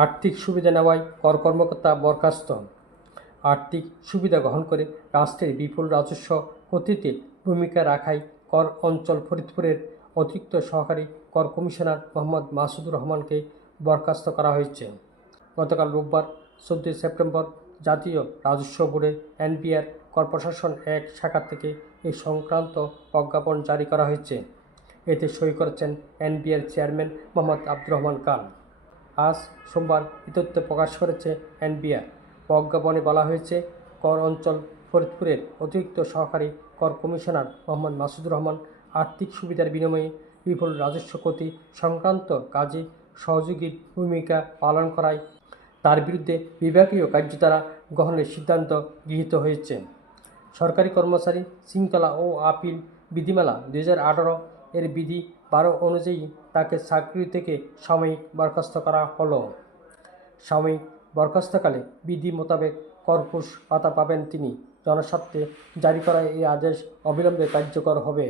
আর্থিক সুবিধা নেওয়ায় কর কর্মকর্তা বরখাস্ত আর্থিক সুবিধা গ্রহণ করে রাষ্ট্রের বিপুল রাজস্ব ক্ষতিতে ভূমিকা রাখায় কর অঞ্চল ফরিদপুরের অতিরিক্ত সহকারী কর কমিশনার মোহাম্মদ মাসুদুর রহমানকে বরখাস্ত করা হয়েছে। গতকাল রোববার চোদ্দই সেপ্টেম্বর জাতীয় রাজস্ব বোর্ডের এনবিআর কর প্রশাসন এক শাখা থেকে এই সংক্রান্ত প্রজ্ঞাপন জারি করা হয়েছে। এতে সই করেছেন এনবিআর চেয়ারম্যান মোহাম্মদ আব্দুর রহমান খান। আজ সোমবার তথ্য প্রকাশ করেছে এনবিআর। প্রজ্ঞাপনে বলা হয়েছে, কর অঞ্চল ফরিদপুরের অতিরিক্ত সহকারী কর কমিশনার মোহাম্মদ মাসুদুর রহমান আর্থিক সুবিধার বিনিময়ে বিপুল রাজস্ব ক্ষতি সংক্রান্ত কাজে সহযোগী ভূমিকা পালন করায় তার বিরুদ্ধে বিভাগীয় কার্যধারা গ্রহণের সিদ্ধান্ত গৃহীত হয়েছে। সরকারি কর্মচারী শৃঙ্খলা ও আপিল বিধিমালা দুই হাজার আঠারো এর বিধি বারো অনুযায়ী তাকে চাকরি থেকে সাময়িক বরখাস্ত করা হলো। সাময়িক বরখাস্তকালে বিধি মোতাবেক কর্পূস পাতা পাবেন তিনি। জনস্বার্থে জারি করা এই আদেশ অবিলম্বে কার্যকর হবে।